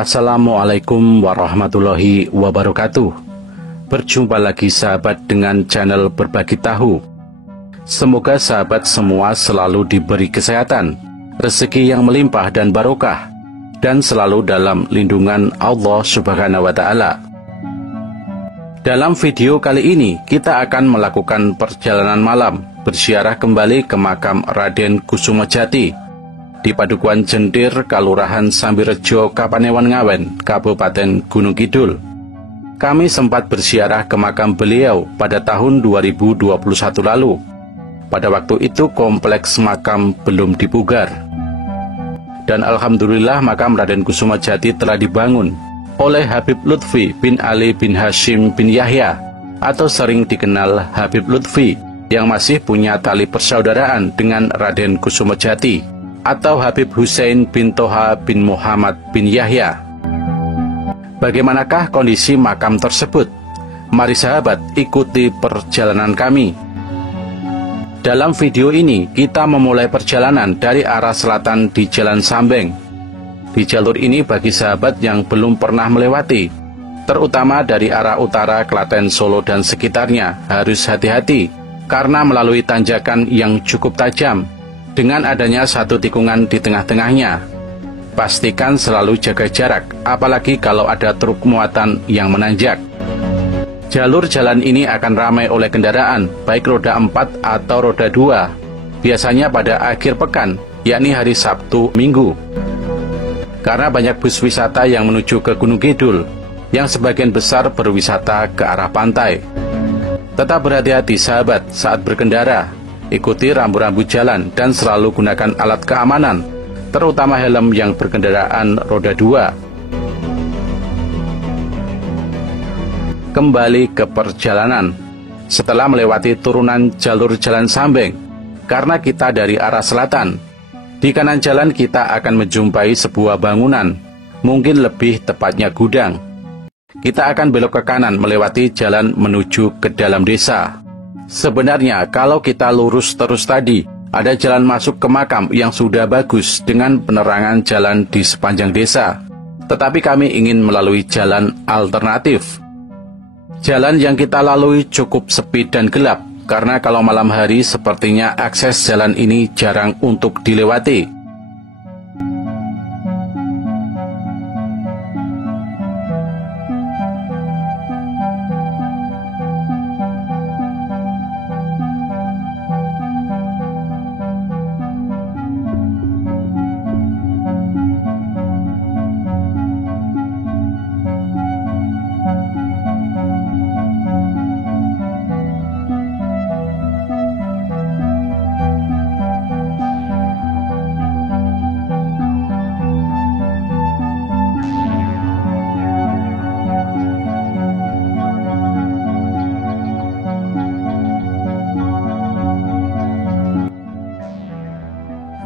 Assalamualaikum warahmatullahi wabarakatuh. Berjumpa lagi sahabat dengan channel Berbagi Tahu. Semoga sahabat semua selalu diberi kesehatan, rezeki yang melimpah dan barokah, dan selalu dalam lindungan Allah Subhanahu wa Ta'ala. Dalam video kali ini kita akan melakukan perjalanan malam berziarah kembali ke makam Raden Kusumajati di Padukuhan Jentir, Kalurahan Sambirejo, Kapanewon Ngawen, Kabupaten Gunung Kidul. Kami sempat berziarah ke makam beliau pada tahun 2021 lalu. Pada waktu itu kompleks makam belum dipugar. Dan alhamdulillah makam Raden Kusumajati telah dibangun oleh Habib Lutfi bin Ali bin Hashim bin Yahya, atau sering dikenal Habib Lutfi, yang masih punya tali persaudaraan dengan Raden Kusumajati, atau Habib Hussein bin Toha bin Muhammad bin Yahya. Bagaimanakah kondisi makam tersebut? Mari sahabat ikuti perjalanan kami. Dalam video ini kita memulai perjalanan dari arah selatan di Jalan Sambeng. Di jalur ini bagi sahabat yang belum pernah melewati, terutama dari arah utara Klaten, Solo dan sekitarnya, harus hati-hati karena melalui tanjakan yang cukup tajam dengan adanya satu tikungan di tengah-tengahnya. Pastikan selalu jaga jarak, apalagi kalau ada truk muatan yang menanjak. Jalur jalan ini akan ramai oleh kendaraan, baik roda 4 atau roda 2, biasanya pada akhir pekan, yakni hari Sabtu Minggu. Karena banyak bus wisata yang menuju ke Gunung Kidul, yang sebagian besar berwisata ke arah pantai. Tetap berhati-hati sahabat saat berkendara. Ikuti rambu-rambu jalan dan selalu gunakan alat keamanan, terutama helm yang berkendaraan roda 2. Kembali ke perjalanan. Setelah melewati turunan jalur Jalan Sambeng, karena kita dari arah selatan, di kanan jalan kita akan menjumpai sebuah bangunan, mungkin lebih tepatnya gudang. Kita akan belok ke kanan melewati jalan menuju ke dalam desa. Sebenarnya kalau kita lurus terus tadi, ada jalan masuk ke makam yang sudah bagus dengan penerangan jalan di sepanjang desa. Tetapi kami ingin melalui jalan alternatif. Jalan yang kita lalui cukup sepi dan gelap, karena kalau malam hari sepertinya akses jalan ini jarang untuk dilewati.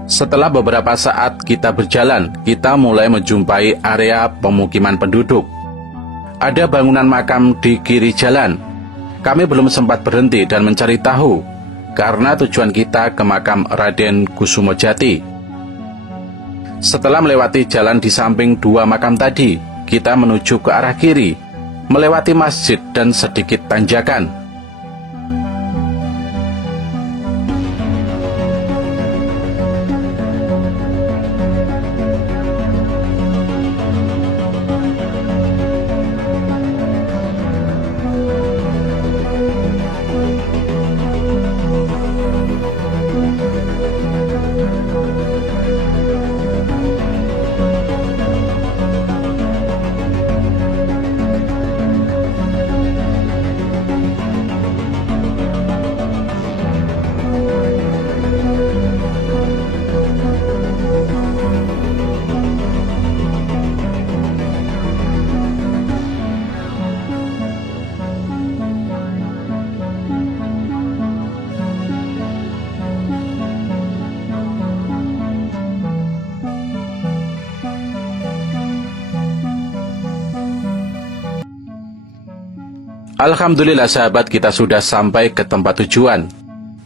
Setelah beberapa saat kita berjalan, kita mulai menjumpai area pemukiman penduduk. Ada bangunan makam di kiri jalan. Kami belum sempat berhenti dan mencari tahu, karena tujuan kita ke makam Raden Kusumajati. Setelah melewati jalan di samping dua makam tadi, kita menuju ke arah kiri, melewati masjid dan sedikit tanjakan. Alhamdulillah sahabat, kita sudah sampai ke tempat tujuan.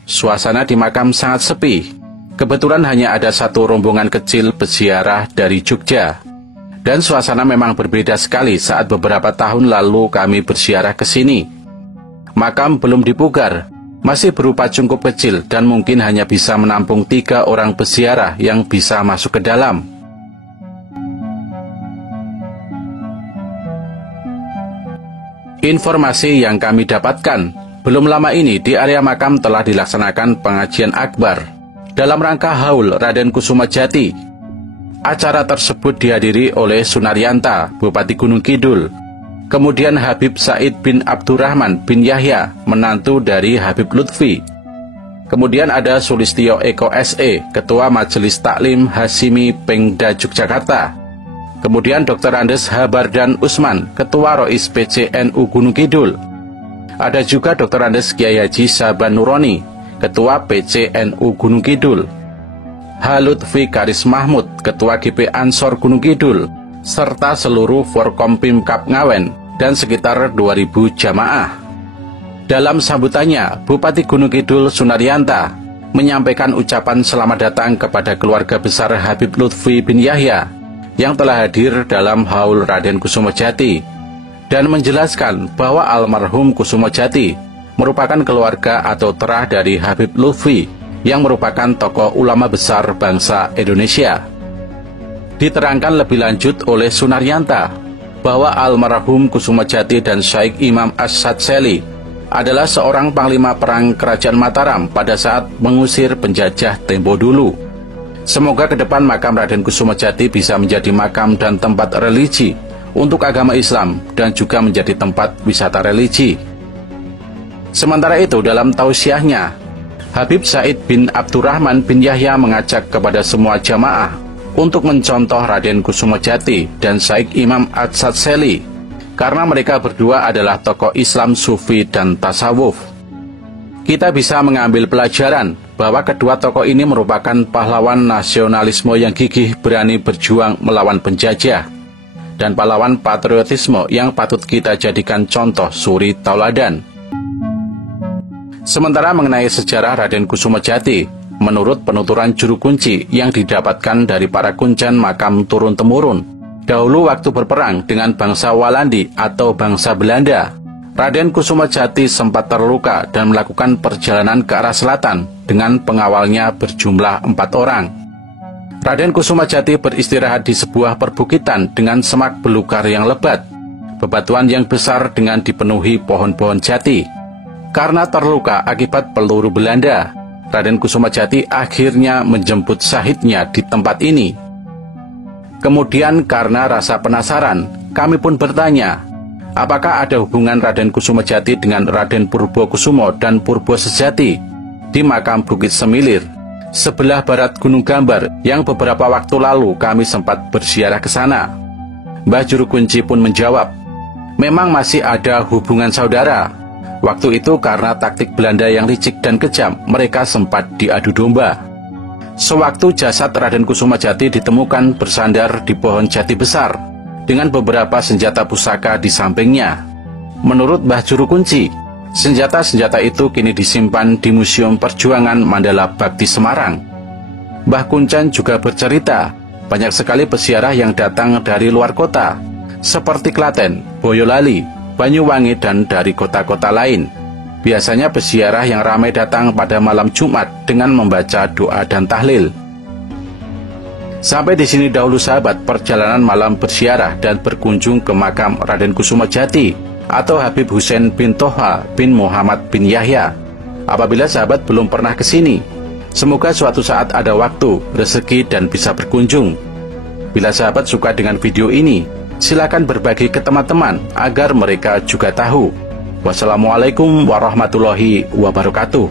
Suasana di makam sangat sepi. Kebetulan hanya ada satu rombongan kecil peziarah dari Jogja. Dan suasana memang berbeda sekali saat beberapa tahun lalu kami berziarah ke sini. Makam belum dipugar, masih berupa cungkup kecil dan mungkin hanya bisa menampung 3 orang peziarah yang bisa masuk ke dalam. Informasi yang kami dapatkan, belum lama ini di area makam telah dilaksanakan pengajian akbar dalam rangka haul Raden Kusumajati. Acara tersebut dihadiri oleh Sunaryanta, Bupati Gunung Kidul, kemudian Habib Said bin Abdurrahman bin Yahya, menantu dari Habib Lutfi. Kemudian ada Sulistyo Eko SE, Ketua Majelis Taklim Hasimi Pengda Yogyakarta. Kemudian Dr. Andes Habardan Usman, Ketua Rois PCNU Gunung Kidul. Ada juga Dr. Andes Kiai Haji Saban Nuroni, Ketua PCNU Gunung Kidul. Lutfi Karis Mahmud, Ketua GP Ansor Gunung Kidul, serta seluruh Forkompimkab Ngawen dan sekitar 2.000 jamaah. Dalam sambutannya, Bupati Gunung Kidul Sunaryanta menyampaikan ucapan selamat datang kepada keluarga besar Habib Lutfi bin Yahya yang telah hadir dalam haul Raden Kusumajati dan menjelaskan bahwa almarhum Kusumajati merupakan keluarga atau terah dari Habib Lutfi yang merupakan tokoh ulama besar bangsa Indonesia. Diterangkan lebih lanjut oleh Sunaryanta bahwa almarhum Kusumajati dan Syekh Imam Asad Seli adalah seorang panglima perang Kerajaan Mataram pada saat mengusir penjajah tempo dulu. Semoga ke depan makam Raden Kusumajati bisa menjadi makam dan tempat religi untuk agama Islam dan juga menjadi tempat wisata religi. Sementara itu, dalam tausiahnya, Habib Said bin Abdurrahman bin Yahya mengajak kepada semua jamaah untuk mencontoh Raden Kusumajati dan Syekh Imam Asad Seli karena mereka berdua adalah tokoh Islam Sufi dan tasawuf. Kita bisa mengambil pelajaran bahwa kedua tokoh ini merupakan pahlawan nasionalisme yang gigih berani berjuang melawan penjajah dan pahlawan patriotisme yang patut kita jadikan contoh suri tauladan. Sementara mengenai sejarah Raden Kusumajati, menurut penuturan juru kunci yang didapatkan dari para kuncen makam turun-temurun, dahulu waktu berperang dengan bangsa Walandi atau bangsa Belanda, Raden Kusumajati sempat terluka dan melakukan perjalanan ke arah selatan dengan pengawalnya berjumlah 4 orang. Raden Kusumajati beristirahat di sebuah perbukitan dengan semak belukar yang lebat, bebatuan yang besar dengan dipenuhi pohon-pohon jati. Karena terluka akibat peluru Belanda, Raden Kusumajati akhirnya menjemput syahidnya di tempat ini. Kemudian karena rasa penasaran, kami pun bertanya, apakah ada hubungan Raden Kusumajati dengan Raden Purbokusumo dan Purbo Sejati di makam Bukit Semilir, sebelah barat Gunung Gambar yang beberapa waktu lalu kami sempat berziarah ke sana. Mbah Juru Kunci pun menjawab, memang masih ada hubungan saudara. Waktu itu karena taktik Belanda yang licik dan kejam, mereka sempat diadu domba. Sewaktu jasad Raden Kusumajati ditemukan bersandar di pohon jati besar, dengan beberapa senjata pusaka di sampingnya. Menurut Mbah Juru Kunci, senjata-senjata itu kini disimpan di Museum Perjuangan Mandala Bakti Semarang. Mbah Kuncen juga bercerita, banyak sekali peziarah yang datang dari luar kota, seperti Klaten, Boyolali, Banyuwangi, dan dari kota-kota lain. Biasanya peziarah yang ramai datang pada malam Jumat dengan membaca doa dan tahlil. Sampai di sini dahulu sahabat perjalanan malam berziarah dan berkunjung ke makam Raden Kusumajati atau Habib Husein bin Toha bin Muhammad bin Yahya. Apabila sahabat belum pernah ke sini, semoga suatu saat ada waktu, rezeki, dan bisa berkunjung. Bila sahabat suka dengan video ini, silakan berbagi ke teman-teman agar mereka juga tahu. Wassalamualaikum warahmatullahi wabarakatuh.